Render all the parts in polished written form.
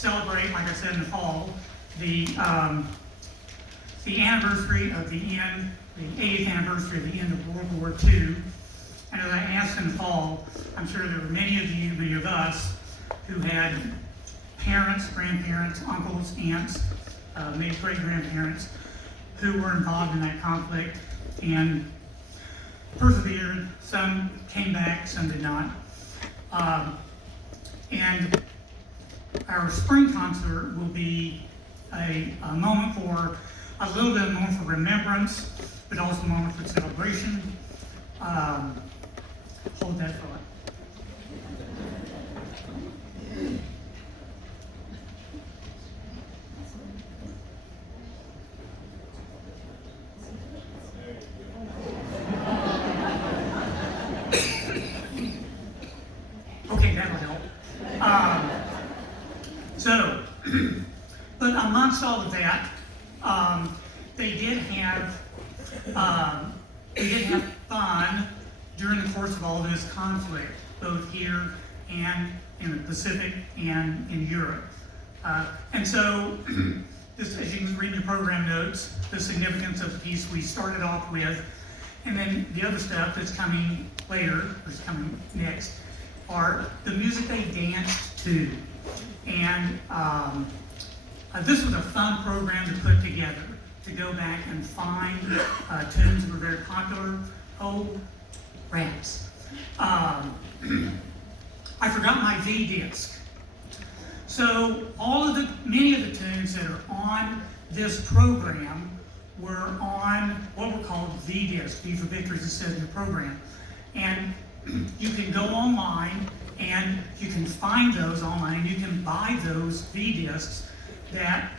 celebrate, like I said in the fall, the anniversary of the 80th anniversary of the end of World War II. And as I asked in the fall, I'm sure there were many of you, many of us, who had parents, grandparents, uncles, aunts, maybe great-grandparents, who were involved in that conflict and persevered. Some came back, some did not. And our spring concert will be a moment for, a little bit of a moment for remembrance, but also a moment for celebration. Hold that thought. Okay, that'll help. But amongst all of that, they did have fun during the course of all this conflict, both here and in the Pacific and in Europe. And so, just as you can read in your program notes, the significance of the piece we started off with, and then the other stuff that's coming later, or is coming next, are the music they danced to. And this was a fun program to put together, to go back and find tunes that were very popular. Oh, rats. I forgot my V-disc. So many of the tunes that are on this program were on what were called V-discs, V for Victory, as it says in the program. And you can go online and you can find those online. You can buy those V-discs that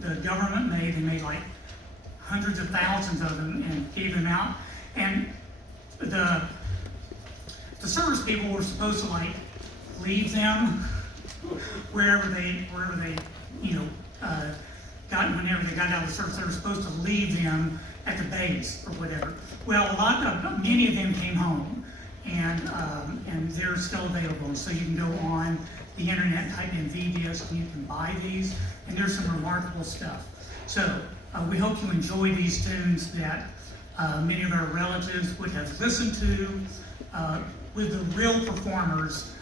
the government made. They made like hundreds of thousands of them and gave them out. And the service people were supposed to like leave them wherever they whenever they got out of the service, they were supposed to leave them at the base or whatever. Well, many of them came home, and they're still available. So you can go on the internet, type in V-disc, and you can buy these, and there's some remarkable stuff. So we hope you enjoy these tunes that many of our relatives would have listened to with the real performers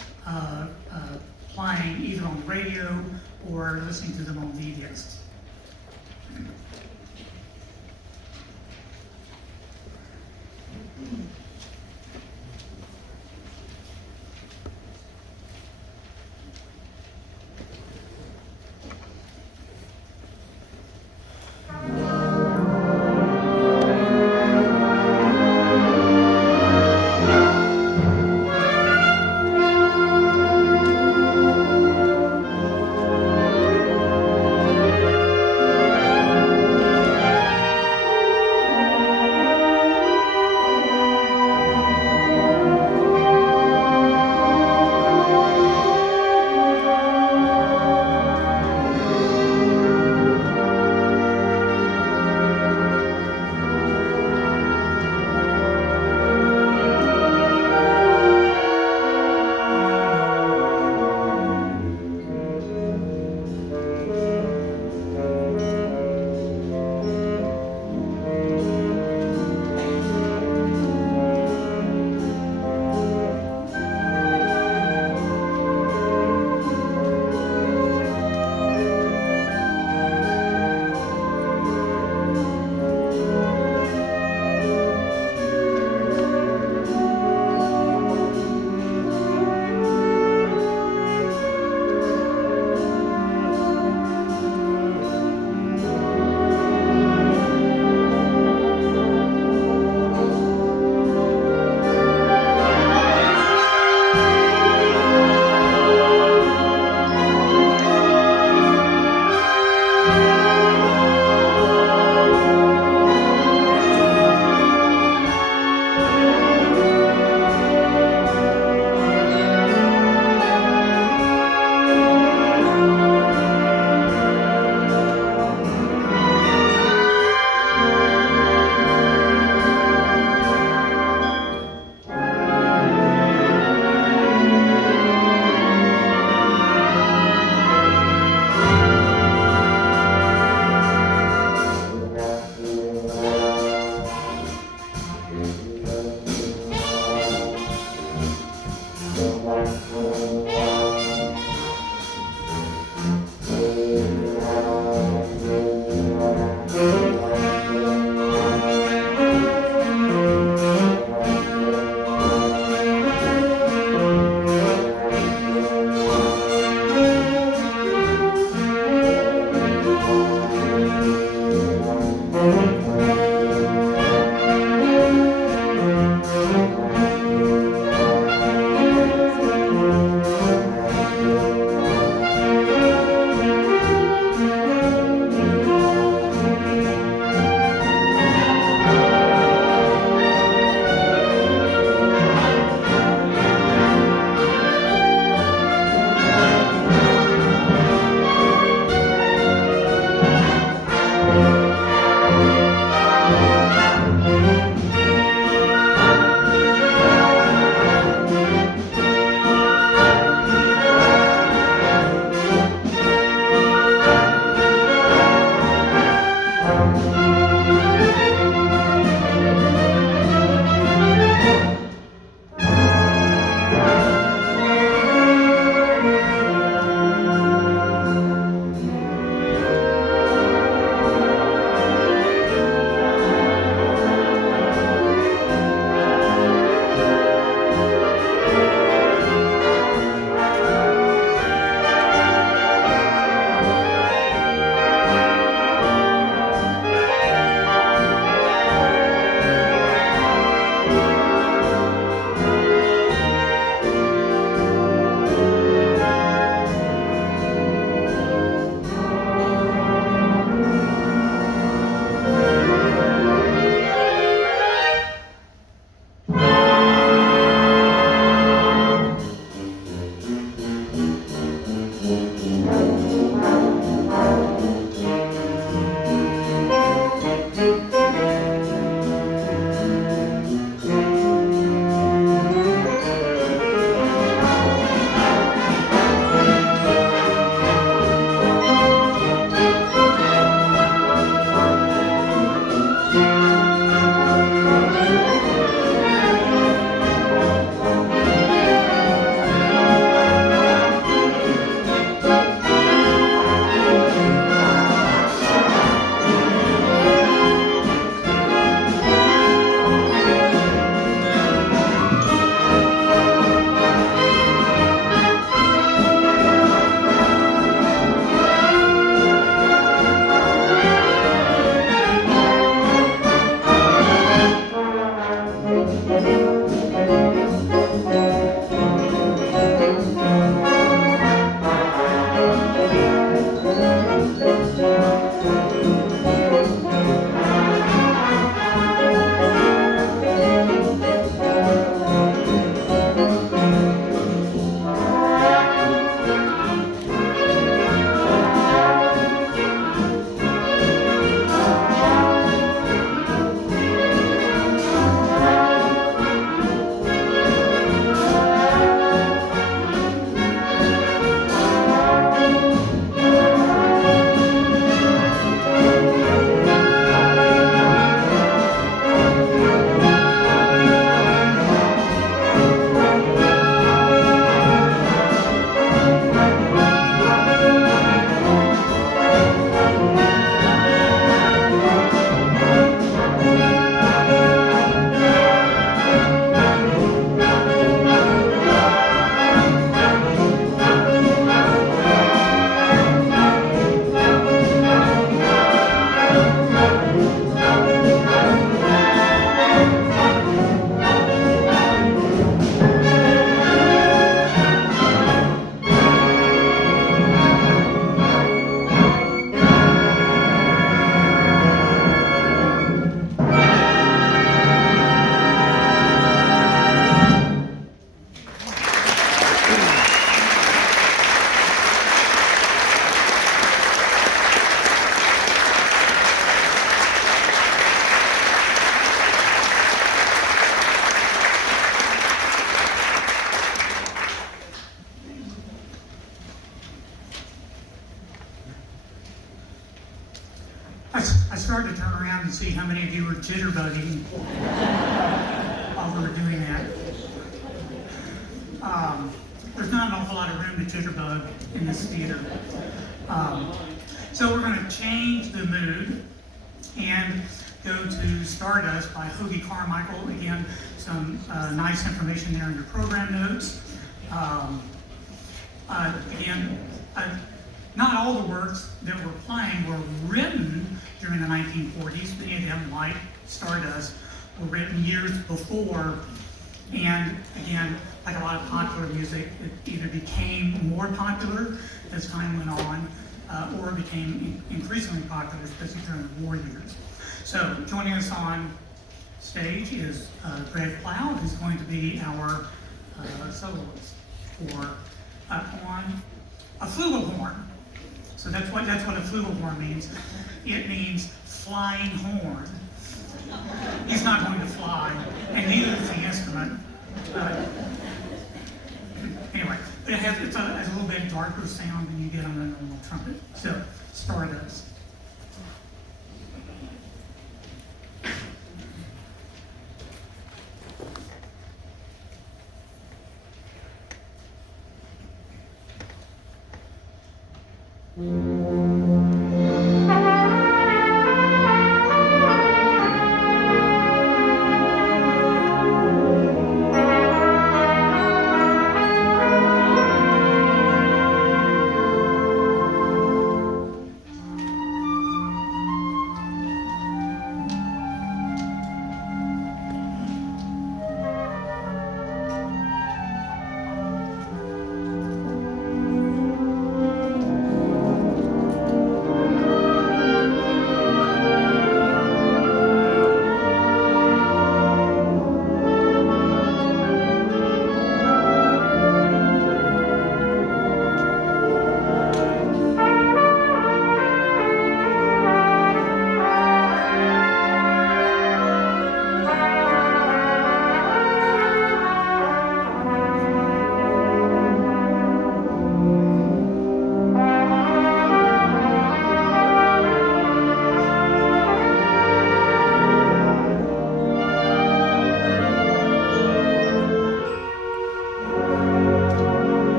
playing either on the radio or listening to them on V-discs. started to turn around and see how many of you were jitterbugging while we were doing that. There's not an awful lot of room to jitterbug in this theater. So we're going to change the mood and go to Stardust by Hoagy Carmichael. Again, some nice information there in your program notes. Not all the works that we're playing were written during the 1940s. Many of them, like Stardust, were written years before. And again, like a lot of popular music, it either became more popular as time went on, or became increasingly popular, especially during the war years. So joining us on stage is Greg Plow, who's going to be our soloist for on a flugelhorn. So that's what a flugelhorn means. It means flying horn. He's not going to fly, and neither is the instrument. Anyway, but it has a little bit darker sound than you get on a normal trumpet. So, Stardust.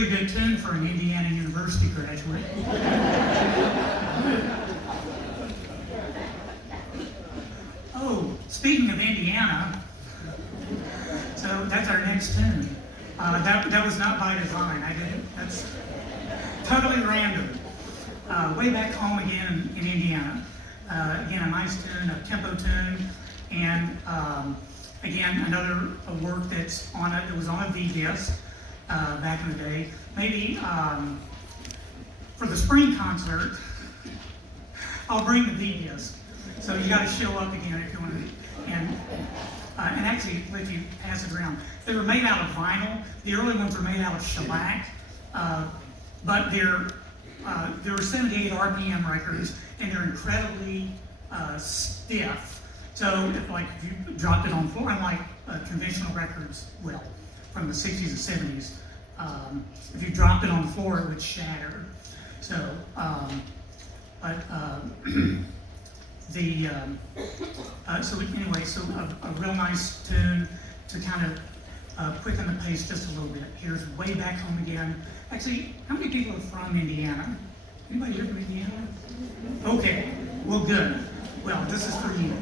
pretty good tune for an Indiana University graduate. Oh, speaking of Indiana, so that's our next tune. That was not by design. I didn't. That's totally random. Way back home again in Indiana. Again, a nice tune, a tempo tune, and again another work that's on it. That was on a V disc back in the day. Maybe for the spring concert, I'll bring the V disc. So you got to show up again if you want to. And actually, if you pass it around, they were made out of vinyl. The early ones were made out of shellac, but there were 78 RPM records, and they're incredibly stiff. So, if you dropped it on the floor, unlike conventional records, well, from the 60s and 70s, if you dropped it on the floor, it would shatter. So, so anyway, so a real nice tune to kind of quicken the pace just a little bit. Here's Way Back Home Again. Actually, how many people are from Indiana? Anybody here from Indiana? Okay, well, good. Well, this is for you.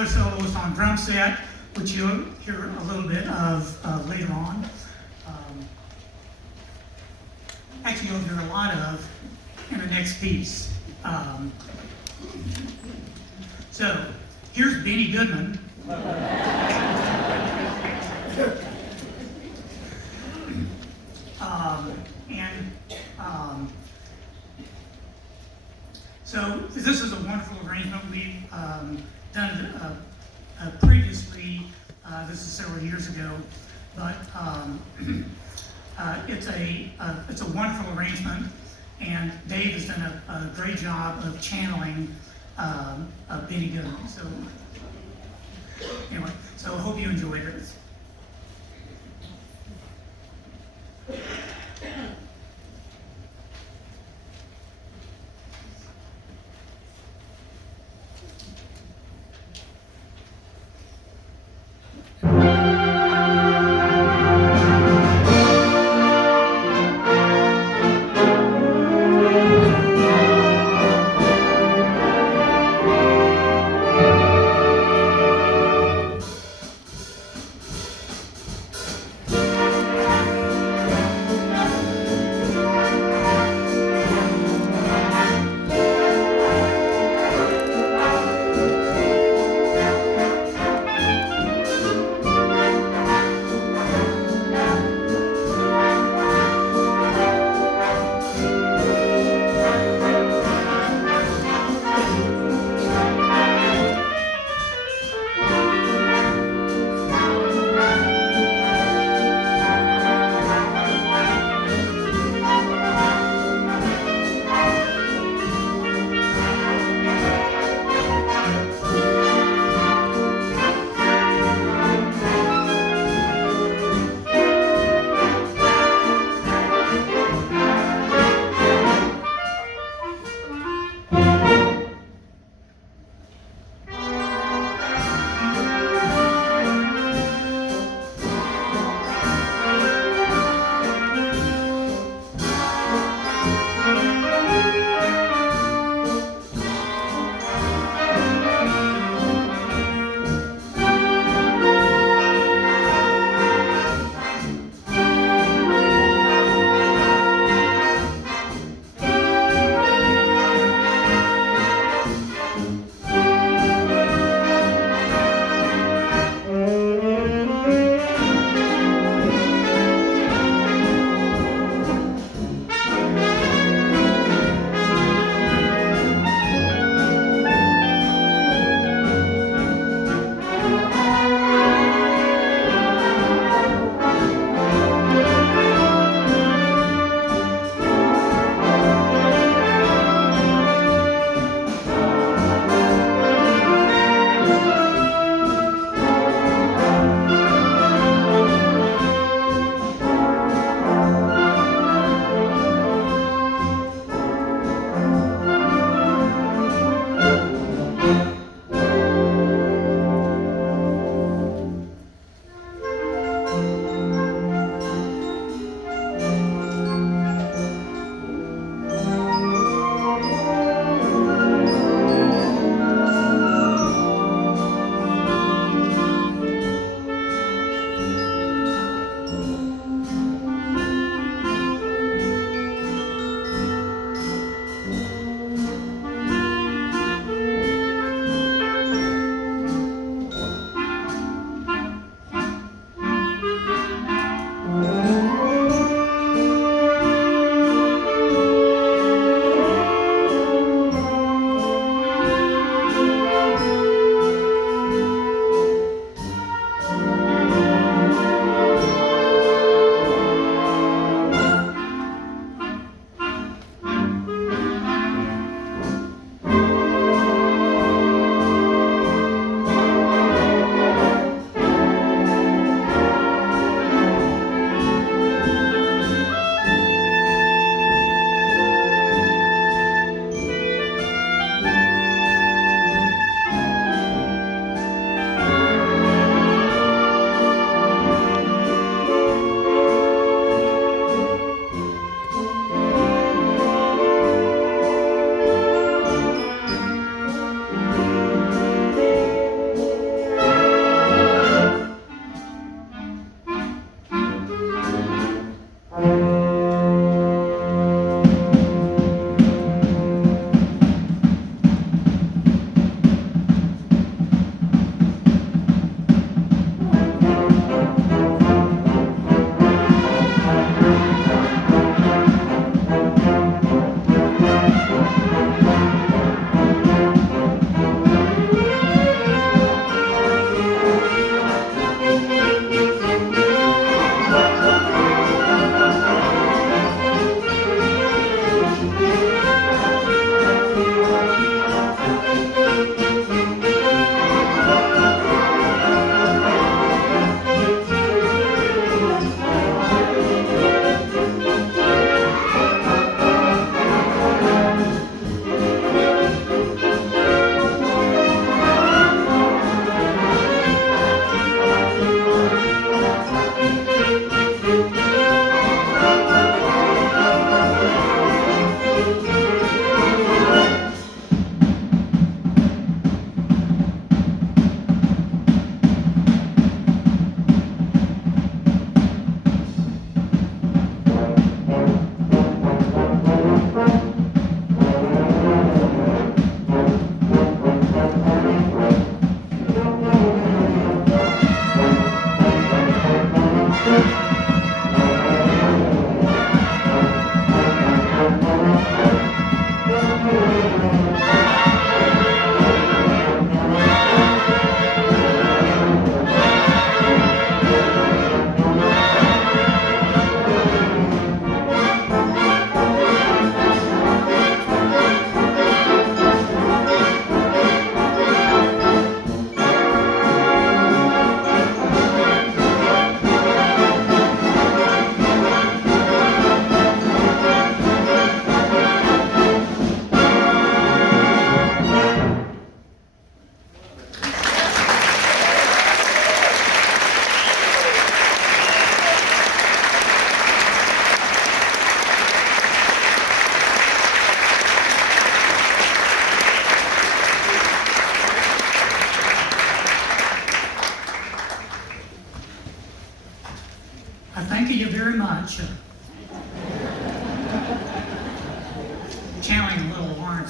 another soloist on drum set, which you'll hear a little bit of later on. Actually, you'll hear a lot of in the next piece. So here's Benny Goodman. So this is a wonderful arrangement we've done previously. This is several years ago, but it's a wonderful arrangement, and Dave has done a great job of channeling Benny Goodman. So anyway, so I hope you enjoyed it.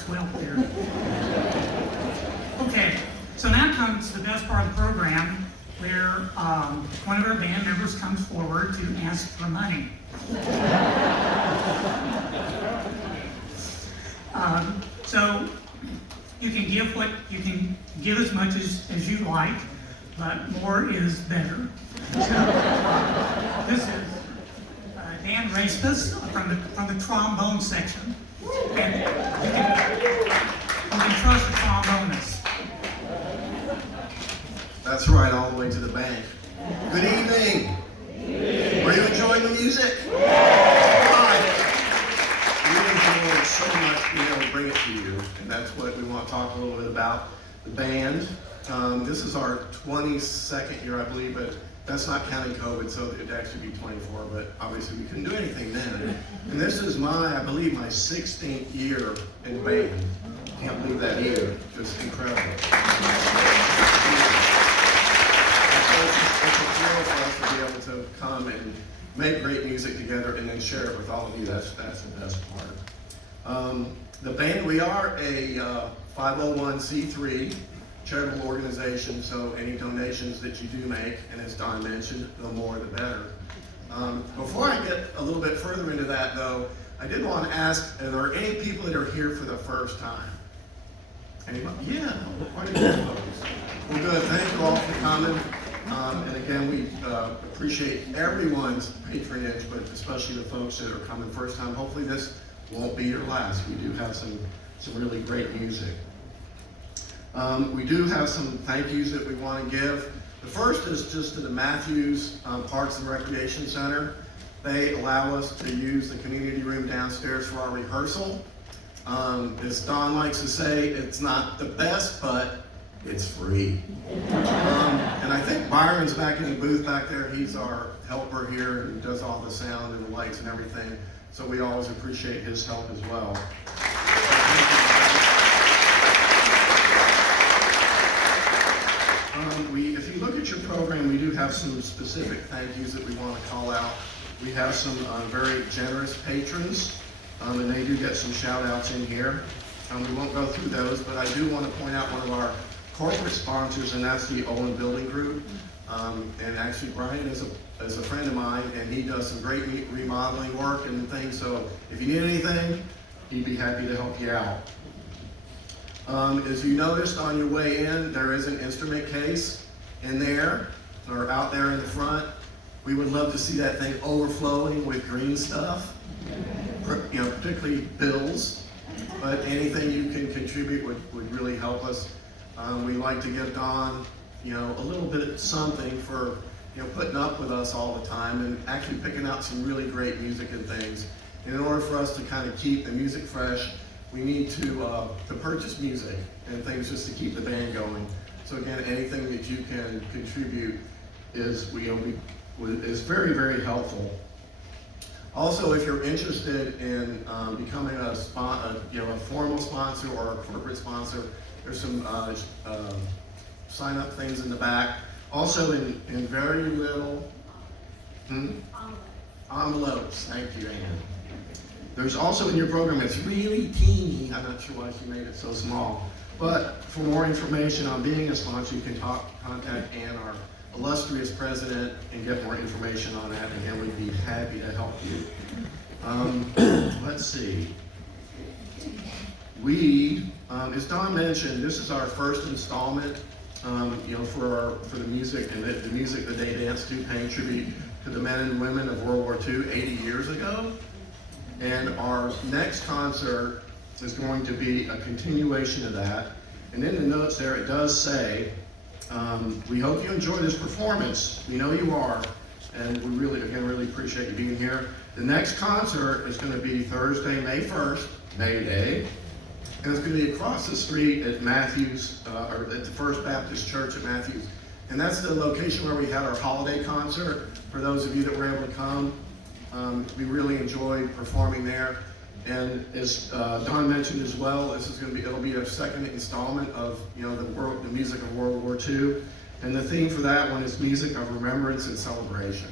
swell there. Okay, so now comes the best part of the program, where one of our band members comes forward to ask for money. So you can give as much as you like, but more is better. So this is Dan Rasmus from the trombone section, and you can trust the trombonist. That's right, all the way to the bank. Good evening. Were you enjoying the music? Right. We enjoyed so much being able to bring it to you, and that's what we want to talk a little bit about. The band. This is our 22nd year, I believe, but that's not counting COVID, so it'd actually be 24, but obviously we couldn't do anything then. And this is I believe my 16th year in band. Can't believe that either. It's incredible. It's a thrill for us to be able to come and make great music together and then share it with all of you. That's the best part. The band, we are a 501c3 charitable organization, so any donations that you do make, and as Don mentioned, the more the better. Before I get a little bit further into that though, I did want to ask, are there any people that are here for the first time? Anybody? Yeah, quite a few folks. Well good, thank you all for coming. And again, we appreciate everyone's patronage, but especially the folks that are coming first time. Hopefully this won't be your last. We do have some really great music. We do have some thank yous that we want to give. The first is just to the Matthews Parks and Recreation Center. They allow us to use the community room downstairs for our rehearsal. As Don likes to say, it's not the best, but it's free. And I think Byron's back in the booth back there. He's our helper here and does all the sound and the lights and everything. So we always appreciate his help as well. If you look at your program, we do have some specific thank yous that we want to call out. We have some very generous patrons, and they do get some shout outs in here. We won't go through those, but I do want to point out one of our corporate sponsors, and that's the Owen Building Group. And actually Brian is a friend of mine, and he does some great remodeling work and things, so if you need anything, he'd be happy to help you out. As you noticed on your way in, there is an instrument case in there, or out there in the front. We would love to see that thing overflowing with green stuff, particularly bills, but anything you can contribute would really help us. We like to give Don, a little bit something for, putting up with us all the time and actually picking out some really great music and things. And in order for us to kind of keep the music fresh, we need to purchase music and things just to keep the band going. So again, anything that you can contribute is very, very helpful. Also, if you're interested in becoming a formal sponsor or a corporate sponsor, there's some sign-up things in the back. Also, in very little envelopes. Thank you, Anne. There's also in your program, it's really teeny. I'm not sure why she made it so small. But for more information on being a sponsor, you can contact Ann, our illustrious president, and get more information on that. And Ann would be happy to help you. Let's see. As Don mentioned, this is our first installment, for the music and the music that they dance to, paying tribute to the men and women of World War II 80 years ago. And our next concert is going to be a continuation of that. And in the notes there, it does say, we hope you enjoy this performance. We know you are, and we really appreciate you being here. The next concert is going to be Thursday, May 1st, May Day. And it's going to be across the street at Matthews, or at the First Baptist Church at Matthews. And that's the location where we had our holiday concert. For those of you that were able to come, we really enjoyed performing there. And as Don mentioned as well, it'll be a second installment of the music of World War II. And the theme for that one is music of remembrance and celebration.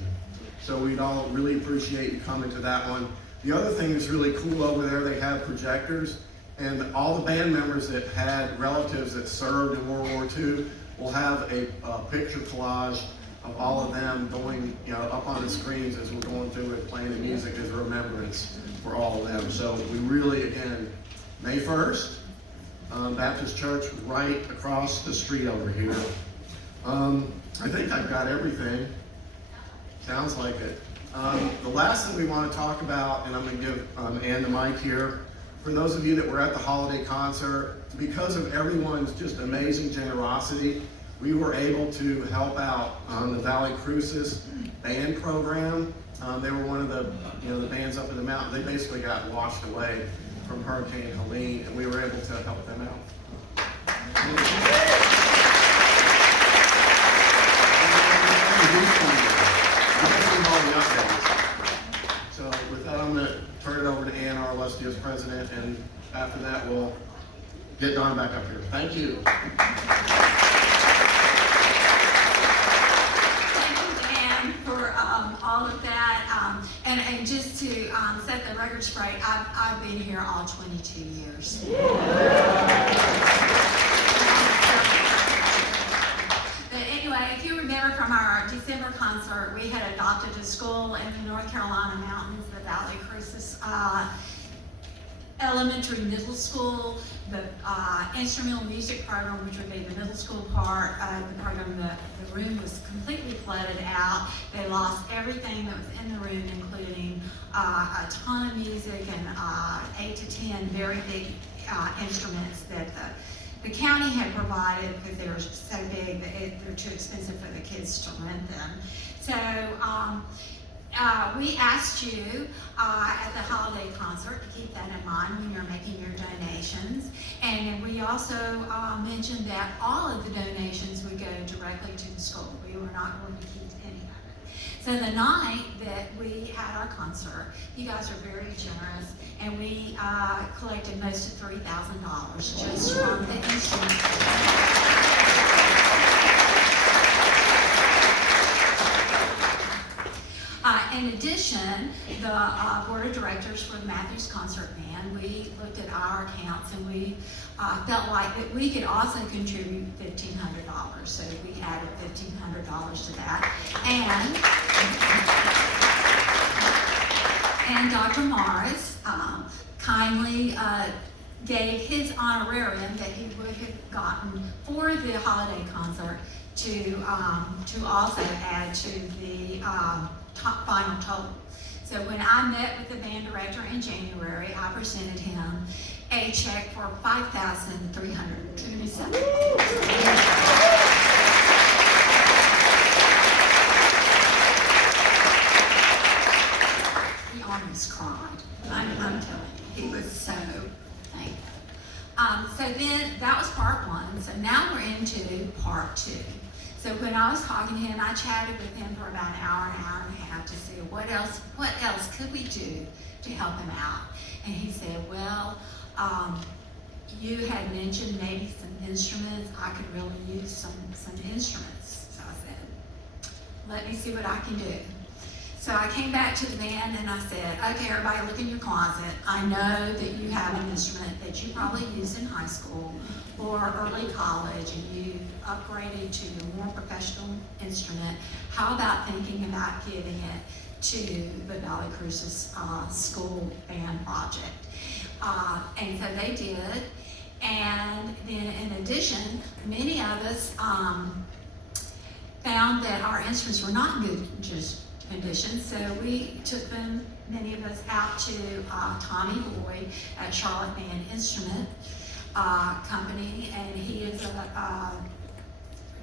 So we'd all really appreciate you coming to that one. The other thing that's really cool over there, they have projectors. And all the band members that had relatives that served in World War II will have a picture collage of all of them going, up on the screens as we're going through it, playing the music as a remembrance for all of them. So we really, again, May 1st, Baptist Church right across the street over here. I think I've got everything. Sounds like it. The last thing we want to talk about, and I'm going to give Ann the mic here, for those of you that were at the holiday concert, because of everyone's just amazing generosity, we were able to help out the Valley Crucis band program. They were one of the, the bands up in the mountain. They basically got washed away from Hurricane Helene, and we were able to help them out. So with that, I'm going to turn it over to Ann, our illustrious president, and after that, we'll get Don back up here. Thank you. All of that, and just to set the record straight, I've been here all 22 years. But anyway, if you remember from our December concert, we had adopted a school in the North Carolina mountains, the Valley Crucis Elementary Middle School, the instrumental music program, which would be the middle school part of the program. The room was completely flooded out. They lost everything that was in the room, including a ton of music and 8 to 10 very big instruments that the county had provided because they were so big that they're too expensive for the kids to rent them. So we asked you at the holiday concert to keep that in mind when you're making your donations. And we also mentioned that all of the donations would go directly to the school. We were not going to keep any of it. So the night that we had our concert, you guys are very generous, and we collected most of $3,000 just from the instruments. In addition, the board of directors for the Matthews Concert Band, we looked at our accounts and we felt like that we could also contribute $1,500. So we added $1,500 to that. And Dr. Morris kindly gave his honorarium that he would have gotten for the holiday concert to also add to the final total. So when I met with the band director in January, I presented him a check for $5,327. He almost cried. I'm telling you, he was so thankful. So then that was part one. So now we're into part two. So when I was talking to him, I chatted with him for about an hour and a half to see what else could we do to help him out. And he said, well, you had mentioned maybe some instruments. I could really use some instruments. So I said, let me see what I can do. So I came back to the band and I said, okay, everybody look in your closet. I know that you have an instrument that you probably used in high school or early college and you upgraded to a more professional instrument. How about thinking about giving it to the Valley Crucis school band project? And so they did. And then in addition, many of us found that our instruments were not in good condition, so we took them, many of us, out to Tommy Boyd at Charlotte Band Instrument Company, and he is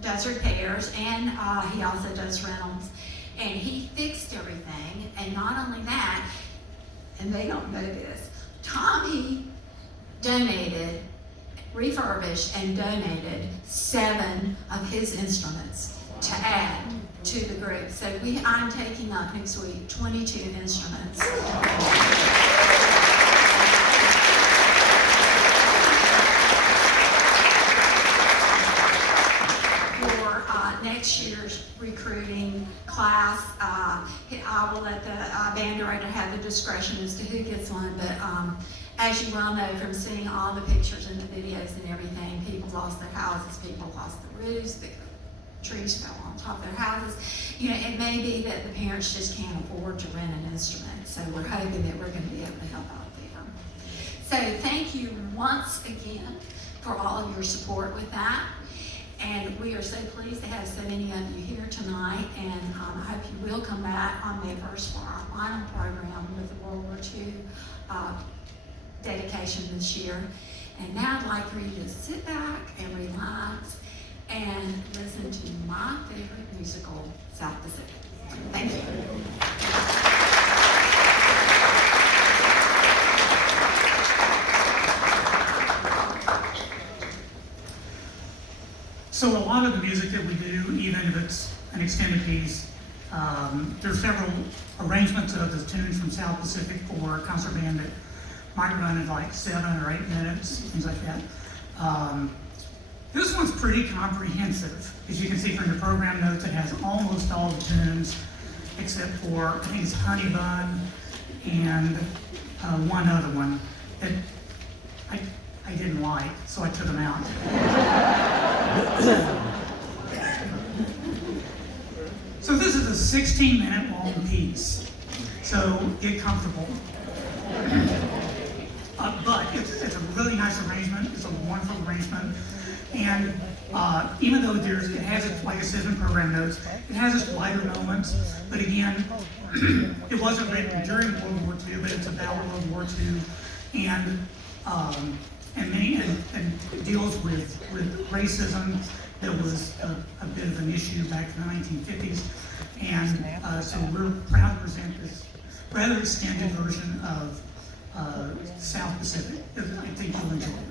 does repairs and he also does rentals, and he fixed everything. And not only that, and they don't know this, Tommy donated, refurbished and donated 7 of his instruments to add to the group. So I'm taking up next week 22 instruments. For next year's recruiting class, I will let the band director have the discretion as to who gets one, but as you well know from seeing all the pictures and the videos and everything, people lost their houses, people lost their roofs, the trees fell on top of their houses. You know, it may be that the parents just can't afford to rent an instrument, so we're hoping that we're going to be able to help out there. So thank you once again for all of your support with that. And we are so pleased to have so many of you here tonight, and I hope you will come back on May 1st for our final program with the World War II dedication this year. And now I'd like for you to sit back and relax and listen to my favorite musical, South Pacific. Thank you. So a lot of the music that we do, even if it's an extended piece, there are several arrangements of the tunes from South Pacific for a concert band that might run in like 7 or 8 minutes, things like that. This one's pretty comprehensive. As you can see from the program notes, it has almost all the tunes except for, I think it's Honey Bun and one other one that I didn't like, so I took them out. So this is a 16-minute long piece, so get comfortable. But it's a really nice arrangement. It's a wonderful arrangement. And even though it has its, like I said in program notes, it has its lighter moments. But again, it wasn't written during World War II, but it's about World War II, and deals with racism. That was a bit of an issue back in the 1950s. And so we're proud to present this rather extended version of South Pacific. I think you'll enjoy it.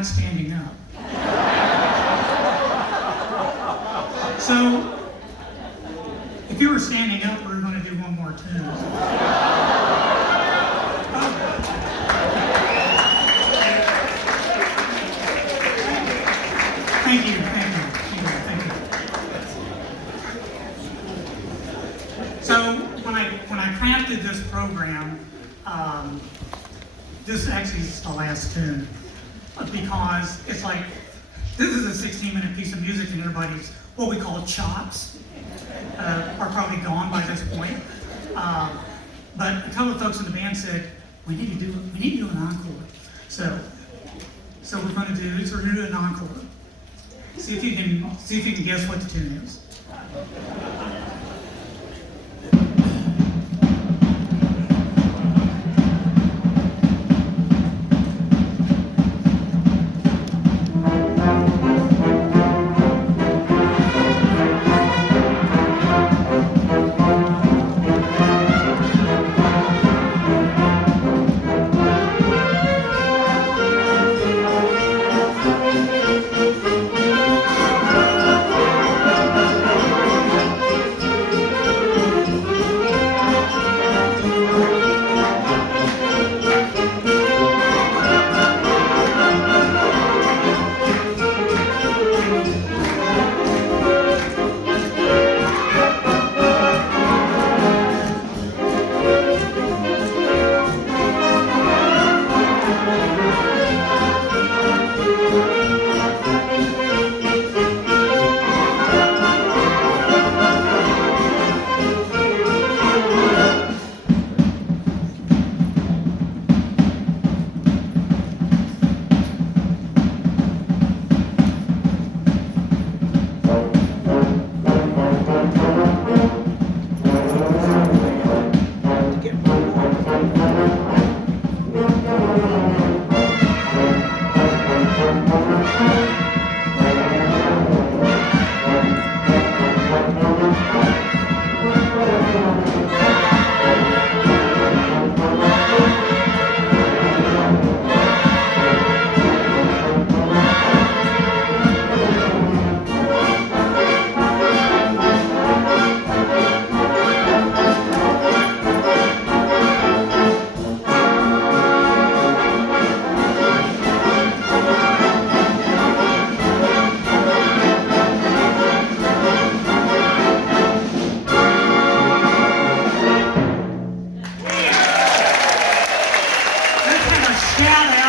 not standing up. So, if you were standing up, we were going to do one more tune. Thank you. So when I crafted this program, this actually is the last tune, because it's like, this is a 16-minute piece of music and everybody's, what we call chops, are probably gone by this point. But a couple of folks in the band said, we need to do an encore. So we're going to do an encore. See if you can guess what the tune is. Shout out.